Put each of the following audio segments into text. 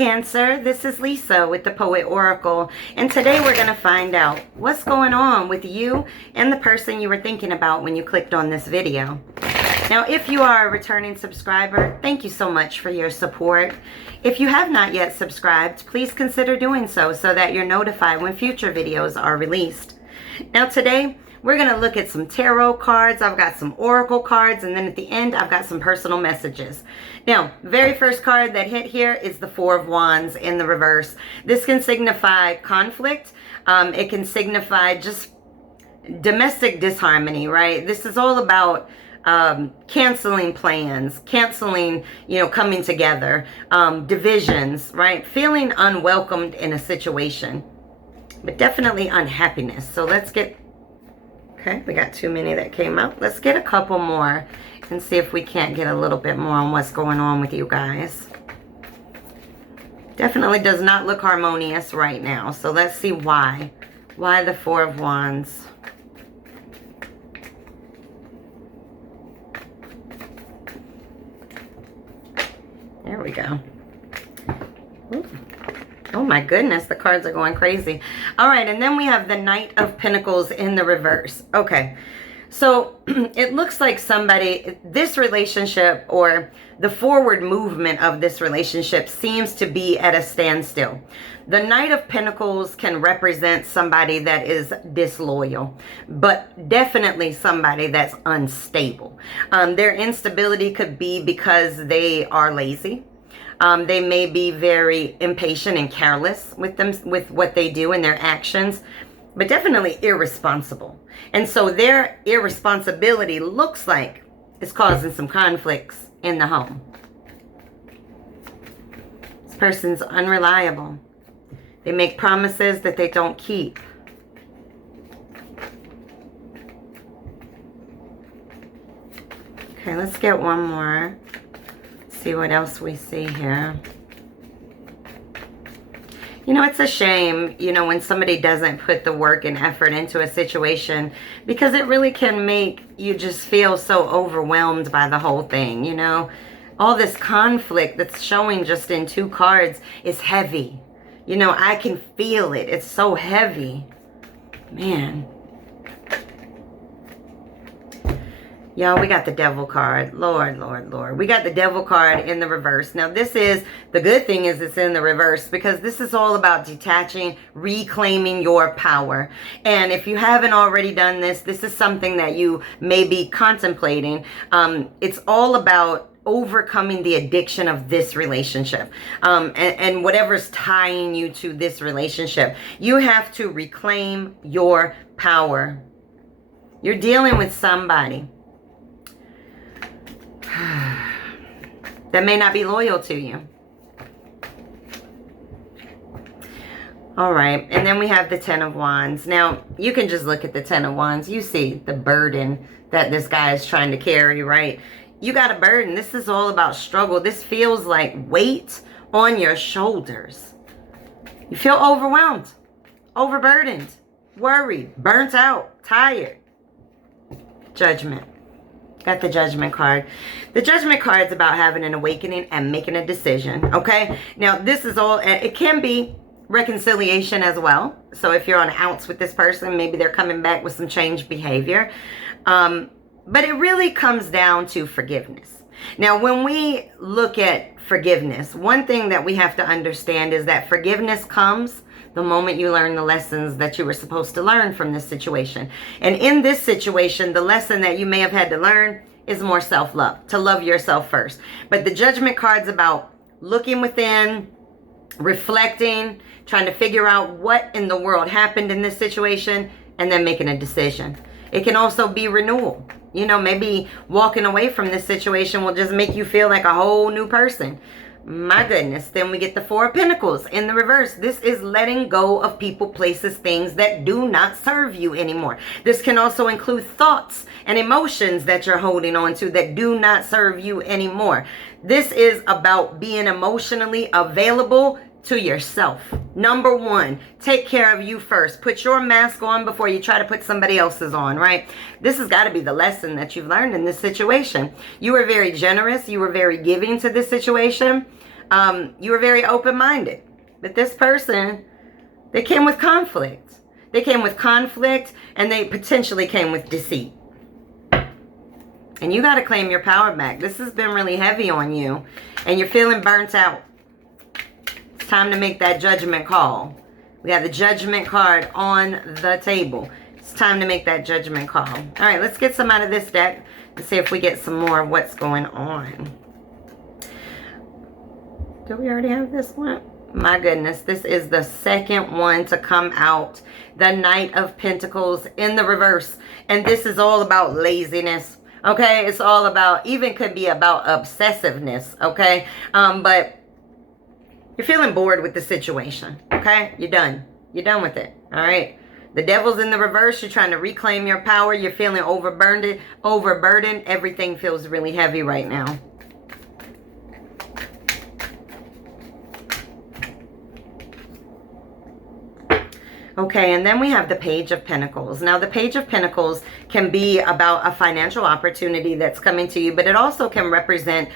Cancer. This is Lisa with the Poet Oracle, and today we're going to find out what's going on with you and the person you were thinking about when you clicked on this video. Now, if you are a returning subscriber, thank you so much for your support. If you have not yet subscribed, please consider doing so that you're notified when future videos are released. Now, today we're going to look at some tarot cards. I've got some oracle cards, and then at the end I've got some personal messages. Now, very first card that hit here is the Four of Wands in the reverse. This can signify conflict. It can signify just domestic disharmony, right? This is all about canceling plans, canceling, coming together, divisions, right? Feeling unwelcomed in a situation, but definitely unhappiness. So let's get, okay, we got too many that came out. Let's get a couple more and see if we can't get a little bit more on what's going on with you guys. Definitely does not look harmonious right now. So let's see why. Why the Four of Wands? There we go. Ooh. Oh my goodness, the cards are going crazy. All right, and then we have the Knight of Pentacles in the reverse. Okay, so it looks like somebody, this relationship or the forward movement of this relationship seems to be at a standstill. The Knight of Pentacles can represent somebody that is disloyal, but definitely somebody that's unstable. Their instability could be because they are lazy. They may be very impatient and careless with what they do and their actions, but definitely irresponsible. And so their irresponsibility looks like it's causing some conflicts in the home. This person's unreliable. They make promises that they don't keep. Okay, let's get one more. See what else we see here. It's a shame, when somebody doesn't put the work and effort into a situation, because it really can make you just feel so overwhelmed by the whole thing, All this conflict that's showing just in two cards is heavy. I can feel it. It's so heavy. Man. Y'all, we got the Devil card. Lord, Lord, Lord. We got the Devil card in the reverse. Now, this is, the good thing is it's in the reverse, because this is all about detaching, reclaiming your power. And if you haven't already done this, this is something that you may be contemplating. It's all about overcoming the addiction of this relationship, and whatever's tying you to this relationship. You have to reclaim your power. You're dealing with somebody that may not be loyal to you. All right, and then we have the Ten of Wands. Now, you can just look at the Ten of Wands. You see the burden that this guy is trying to carry, right? You got a burden. This is all about struggle. This feels like weight on your shoulders. You feel overwhelmed, overburdened, worried, burnt out, tired. Judgment. Got the Judgment card. The Judgment card is about having an awakening and making a decision, okay? Now, this is all, it can be reconciliation as well. So if you're on outs with this person, maybe they're coming back with some changed behavior. But it really comes down to forgiveness. Now, when we look at forgiveness, one thing that we have to understand is that forgiveness comes the moment you learn the lessons that you were supposed to learn from this situation. And in this situation, the lesson that you may have had to learn is more self-love, to love yourself first. But the Judgment card's about looking within, reflecting, trying to figure out what in the world happened in this situation, and then making a decision. It can also be renewal. Maybe walking away from this situation will just make you feel like a whole new person. My goodness. Then we get the Four of Pentacles in the reverse. This is letting go of people, places, things that do not serve you anymore. This can also include thoughts and emotions that you're holding on to that do not serve you anymore. This is about being emotionally available to yourself. Number one, take care of you first. Put your mask on before you try to put somebody else's on, right? This has got to be the lesson that you've learned in this situation. You were very generous. You were very giving to this situation. You were very open-minded. But this person, they came with conflict. They came with conflict, and they potentially came with deceit. And you got to claim your power back. This has been really heavy on you, and you're feeling burnt out. It's time to make that judgment call. We have the judgment card on the table. It's time to make that judgment call. All right, let's get some out of this deck and see if we get some more of what's going on. Do we already have this one? My goodness, this is the second one to come out. The Knight of Pentacles in the reverse. And this is all about laziness. Okay, it's all about, even could be about obsessiveness, okay? But you're feeling bored with the situation, okay? You're done. You're done with it, all right? The Devil's in the reverse. You're trying to reclaim your power. You're feeling overburdened. Everything feels really heavy right now. Okay, and then we have the Page of Pentacles. Now, the Page of Pentacles can be about a financial opportunity that's coming to you, but it also can represent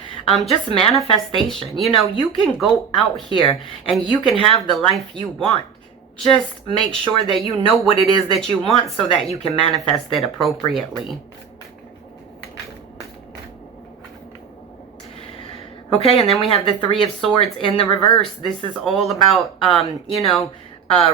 just manifestation. You know, you can go out here and you can have the life you want. Just make sure that you know what it is that you want so that you can manifest it appropriately. Okay, and then we have the Three of Swords in the reverse. This is all about,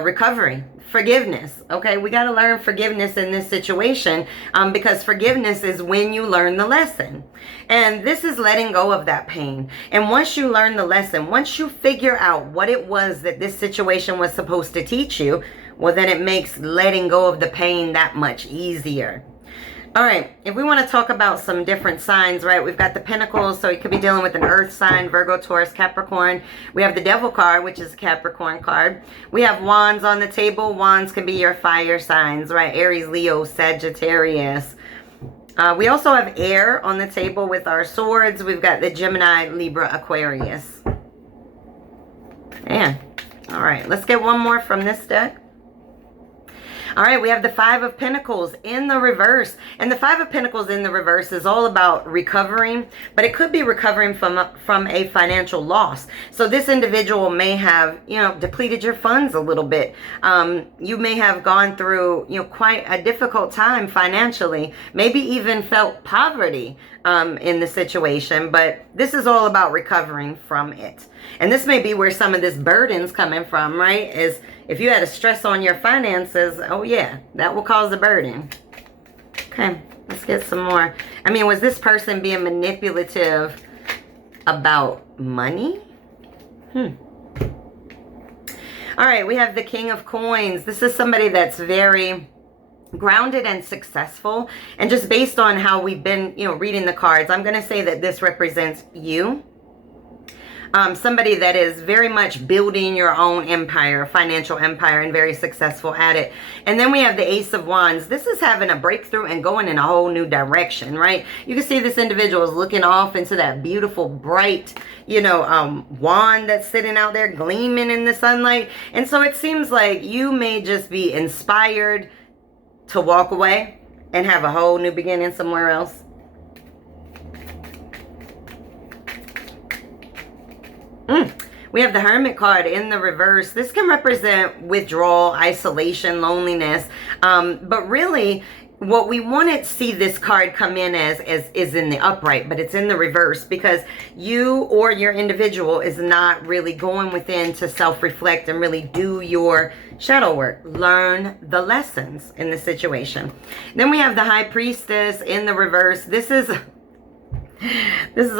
recovery, forgiveness. Okay, we got to learn forgiveness in this situation because forgiveness is when you learn the lesson. And this is letting go of that pain. And once you learn the lesson, once you figure out what it was that this situation was supposed to teach you, well, then it makes letting go of the pain that much easier. All right, if we want to talk about some different signs, right, we've got the Pentacles, so you could be dealing with an Earth sign, Virgo, Taurus, Capricorn. We have the Devil card, which is a Capricorn card. We have Wands on the table. Wands can be your fire signs, right, Aries, Leo, Sagittarius. We also have air on the table with our swords. We've got the Gemini, Libra, Aquarius. Man, all right, let's get one more from this deck. All right, we have the Five of Pentacles in the reverse. And the Five of Pentacles in the reverse is all about recovering, but it could be recovering from a financial loss. So this individual may have, depleted your funds a little bit. You may have gone through, quite a difficult time financially, maybe even felt poverty in the situation, but this is all about recovering from it. And this may be where some of this burden's coming from, right? Is if you had a stress on your finances, oh yeah, that will cause a burden. Okay, let's get some more. I mean, was this person being manipulative about money? All right, we have the King of Coins. This is somebody that's very grounded and successful. And just based on how we've been, reading the cards, I'm going to say that this represents you. Somebody that is very much building your own empire, financial empire, and very successful at it. And then we have the Ace of Wands. This is having a breakthrough and going in a whole new direction, right? You can see this individual is looking off into that beautiful, bright, wand that's sitting out there gleaming in the sunlight. And so it seems like you may just be inspired to walk away and have a whole new beginning somewhere else. We have the Hermit card in the reverse. This can represent withdrawal, isolation, loneliness. But really, what we want to see this card come in as is in the upright, but it's in the reverse because you or your individual is not really going within to self-reflect and really do your shadow work. Learn the lessons in the situation. Then we have the High Priestess in the reverse. This is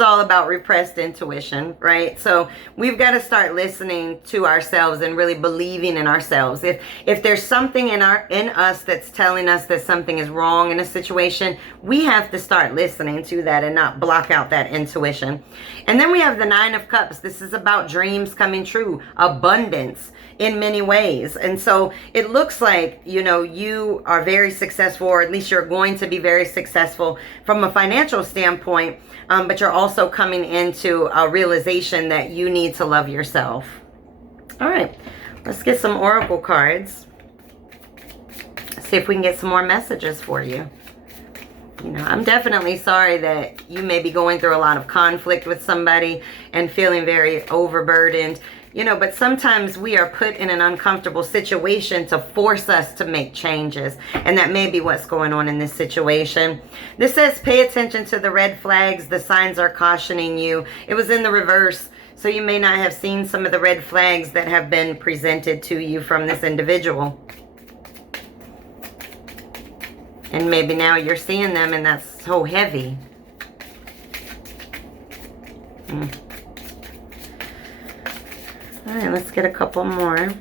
all about repressed intuition, right? So we've got to start listening to ourselves and really believing in ourselves. If there's something in us that's telling us that something is wrong in a situation, we have to start listening to that and not block out that intuition. And then we have the Nine of Cups. This is about dreams coming true, abundance in many ways. And so it looks like, you are very successful, or at least you're going to be very successful from a financial standpoint. But you're also coming into a realization that you need to love yourself. All right, let's get some oracle cards. See if we can get some more messages for you. You know, I'm definitely sorry that you may be going through a lot of conflict with somebody and feeling very overburdened. You know, but sometimes we are put in an uncomfortable situation to force us to make changes. And that may be what's going on in this situation. This says, pay attention to the red flags. The signs are cautioning you. It was in the reverse. So you may not have seen some of the red flags that have been presented to you from this individual. And maybe now you're seeing them and that's so heavy. All right, let's get a couple more.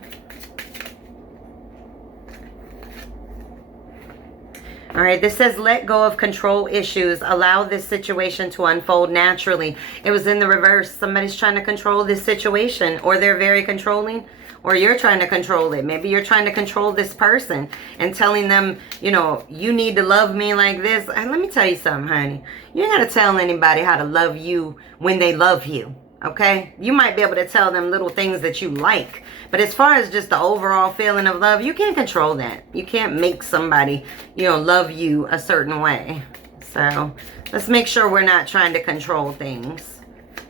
All right, this says, let go of control issues. Allow this situation to unfold naturally. It was in the reverse. Somebody's trying to control this situation, or they're very controlling, or you're trying to control it. Maybe you're trying to control this person and telling them, you know, you need to love me like this. And let me tell you something, honey. You ain't got to tell anybody how to love you when they love you. Okay, you might be able to tell them little things that you like, but as far as just the overall feeling of love, you can't control that. You can't make somebody, you know, love you a certain way. So let's make sure we're not trying to control things.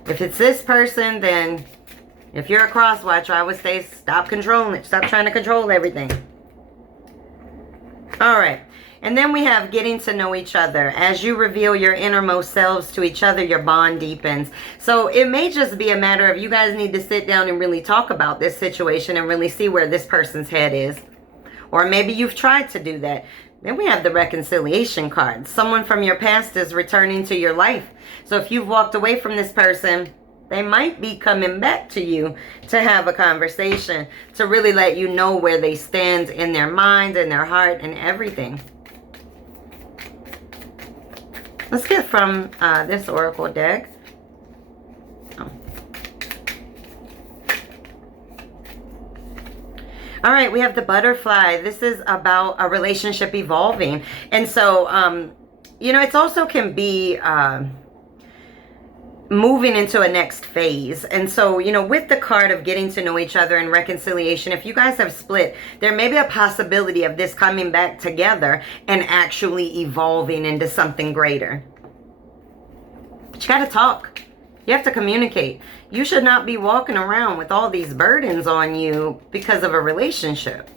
If it's this person, then if you're a cross watcher, I would say stop controlling it. Stop trying to control everything. All right. And then we have getting to know each other. As you reveal your innermost selves to each other, your bond deepens. So it may just be a matter of you guys need to sit down and really talk about this situation and really see where this person's head is. Or maybe you've tried to do that. Then we have the reconciliation card. Someone from your past is returning to your life. So if you've walked away from this person, they might be coming back to you to have a conversation, to really let you know where they stand in their mind and their heart and everything. Let's get from this oracle deck. Oh. All right, we have the butterfly. This is about a relationship evolving. And so, you know, it also can be moving into a next phase. And so, you know, with the card of getting to know each other and reconciliation, if you guys have split, there may be a possibility of this coming back together and actually evolving into something greater. But you got to talk. You have to communicate. You should not be walking around with all these burdens on you because of a relationship.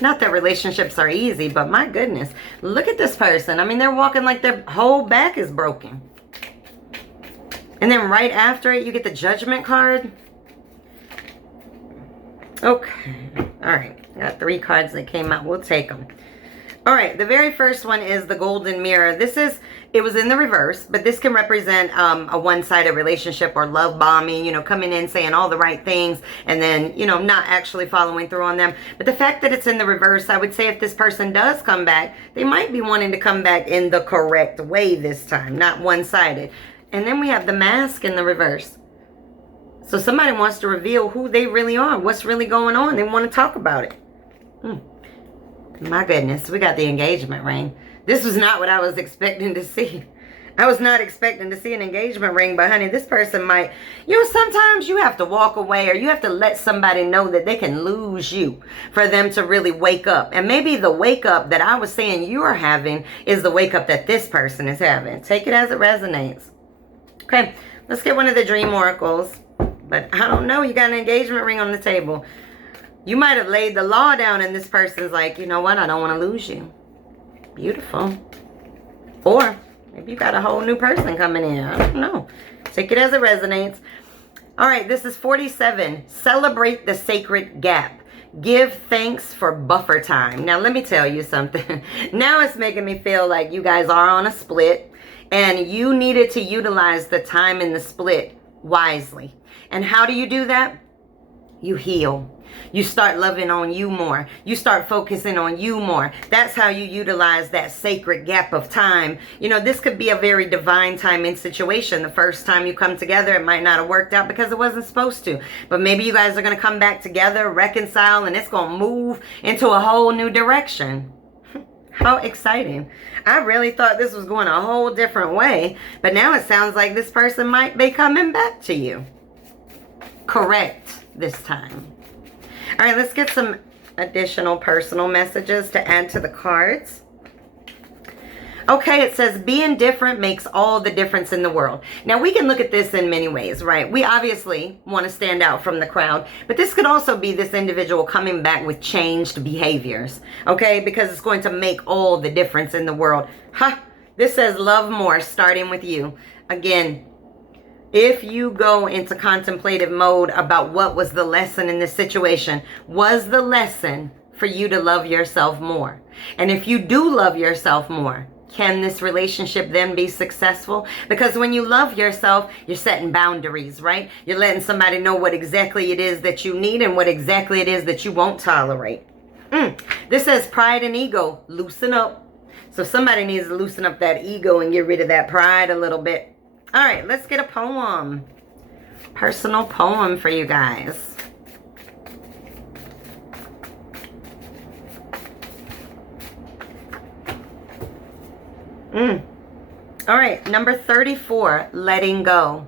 Not that relationships are easy, but my goodness, look at this person. I mean, they're walking like their whole back is broken. And then right after it, you get the Judgment card. Okay. All right. I got 3 cards that came out. We'll take them. All right. The very first one is the Golden Mirror. This is, it was in the reverse, but this can represent a one-sided relationship or love bombing, you know, coming in saying all the right things and then, you know, not actually following through on them. But the fact that it's in the reverse, I would say if this person does come back, they might be wanting to come back in the correct way this time, not one-sided. And then we have the Mask in the reverse. So somebody wants to reveal who they really are, what's really going on. They want to talk about it. My goodness, we got the engagement ring. This was not what I was expecting to see. I was not expecting to see an engagement ring, but honey, this person might, you know, sometimes you have to walk away or you have to let somebody know that they can lose you for them to really wake up. And maybe the wake up that I was saying you are having is the wake up that this person is having. Take it as it resonates. Okay, let's get one of the dream oracles. But I don't know, you got an engagement ring on the table. You might have laid the law down and this person's like, you know what, I don't want to lose you. Beautiful. Or maybe you got a whole new person coming in. I don't know. Take it as it resonates. All right, this is 47. Celebrate the sacred gap. Give thanks for buffer time. Now, let me tell you something. Now it's making me feel like you guys are on a split. And you needed to utilize the time in the split wisely. And how do you do that? You heal. You start loving on you more. You start focusing on you more. That's how you utilize that sacred gap of time. You know, this could be a very divine timing situation. The first time you come together, it might not have worked out because it wasn't supposed to. But maybe you guys are going to come back together, reconcile, and it's going to move into a whole new direction. How exciting. I really thought this was going a whole different way, but now it sounds like this person might be coming back to you. Correct this time. All right, let's get some additional personal messages to add to the cards. Okay, it says being different makes all the difference in the world. Now, we can look at this in many ways, right? We obviously want to stand out from the crowd, but this could also be this individual coming back with changed behaviors, okay? Because it's going to make all the difference in the world. This says love more, starting with you. Again, if you go into contemplative mode about what was the lesson in this situation, was the lesson for you to love yourself more? And if you do love yourself more, can this relationship then be successful? Because when you love yourself, you're setting boundaries, right? You're letting somebody know what exactly it is that you need and what exactly it is that you won't tolerate. This says pride and ego, loosen up. So somebody needs to loosen up that ego and get rid of that pride a little bit. All right, let's get a poem. Personal poem for you guys. All right, number 34, letting go.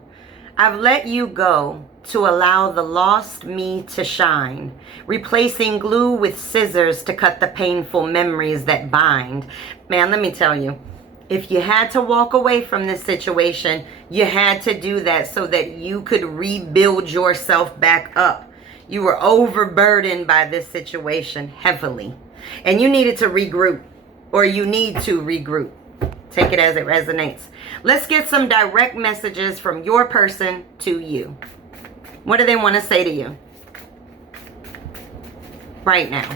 I've let you go to allow the lost me to shine, replacing glue with scissors to cut the painful memories that bind. Man, let me tell you, if you had to walk away from this situation, you had to do that so that you could rebuild yourself back up. You were overburdened by this situation heavily, and you needed to regroup, or you need to regroup. Take it as it resonates. Let's get some direct messages from your person to you. What do they want to say to you right now?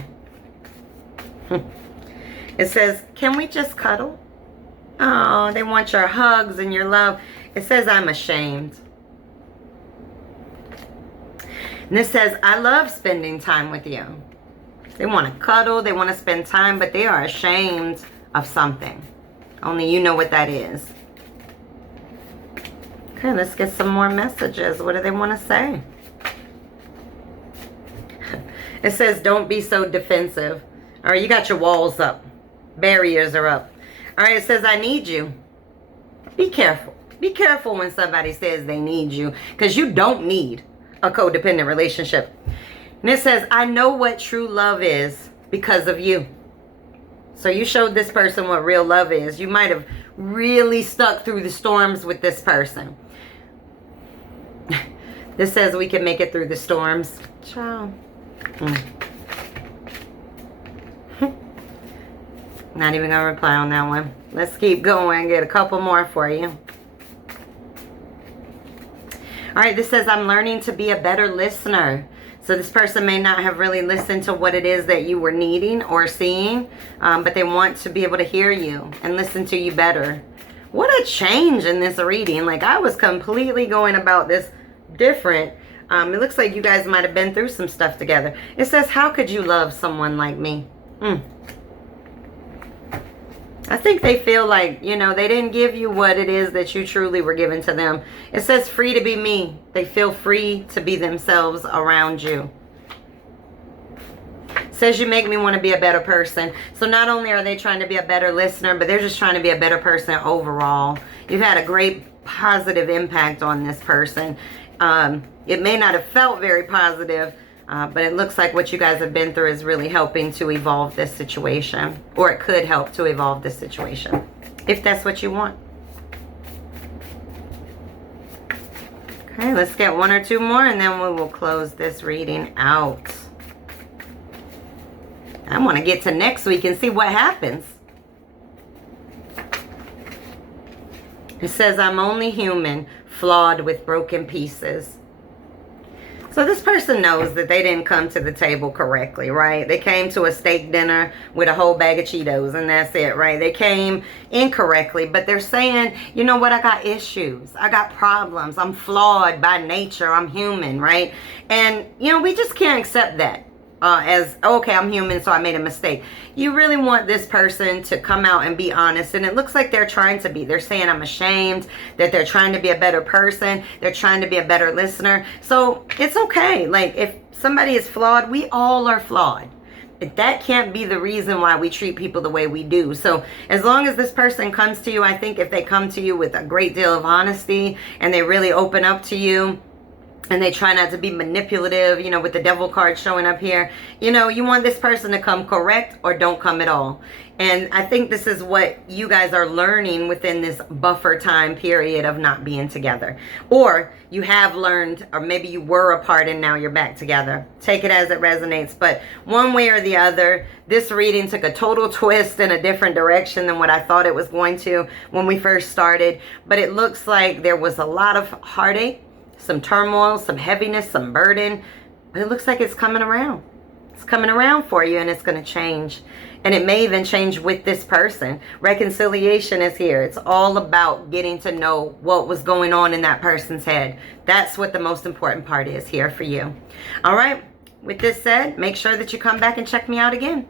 It says, can we just cuddle? Oh, they want your hugs and your love. It says, I'm ashamed. And this says, I love spending time with you. They want to cuddle. They want to spend time, but they are ashamed of something. Only you know what that is. Okay, let's get some more messages. What do they want to say? It says, don't be so defensive. All right, you got your walls up. Barriers are up. All right, it says, I need you. Be careful. Be careful when somebody says they need you, because you don't need a codependent relationship. And it says, I know what true love is because of you. So you showed this person what real love is. You might have really stuck through the storms with this person. This says we can make it through the storms. Ciao. Not even going to reply on that one. Let's keep going. Get a couple more for you. All right, this says I'm learning to be a better listener. So this person may not have really listened to what it is that you were needing or seeing, but they want to be able to hear you and listen to you better. What a change in this reading. Like, I was completely going about this different. It looks like you guys might have been through some stuff together. It says, how could you love someone like me? I think they feel like, you know, they didn't give you what it is that you truly were given to them. It says free to be me. They feel free to be themselves around you. It says you make me want to be a better person. So not only are they trying to be a better listener, but they're just trying to be a better person overall. You've had a great positive impact on this person. It may not have felt very positive, but it looks like what you guys have been through is really helping to evolve this situation. Or it could help to evolve this situation, if that's what you want. Okay, let's get one or two more and then we will close this reading out. I want to get to next week and see what happens. It says, I'm only human, flawed with broken pieces. So this person knows that they didn't come to the table correctly, right? They came to a steak dinner with a whole bag of Cheetos and that's it, right? They came incorrectly, but they're saying, you know what? I got issues. I got problems. I'm flawed by nature. I'm human, right? And, you know, we just can't accept that. As, okay, I'm human, so I made a mistake. You really want this person to come out and be honest, and it looks like they're trying to be. They're saying, I'm ashamed, that they're trying to be a better person. They're trying to be a better listener. So it's okay. Like, if somebody is flawed, we all are flawed. That can't be the reason why we treat people the way we do. So as long as this person comes to you, I think if they come to you with a great deal of honesty and they really open up to you, and they try not to be manipulative, you know, with the devil card showing up here. You know, you want this person to come correct or don't come at all. And I think this is what you guys are learning within this buffer time period of not being together. Or you have learned, or maybe you were apart and now you're back together. Take it as it resonates. But one way or the other, this reading took a total twist in a different direction than what I thought it was going to when we first started. But it looks like there was a lot of heartache, some turmoil, some heaviness, some burden. But it looks like it's coming around. It's coming around for you, and it's going to change. And it may even change with this person. Reconciliation is here. It's all about getting to know what was going on in that person's head. That's what the most important part is here for you. All right. With this said, make sure that you come back and check me out again.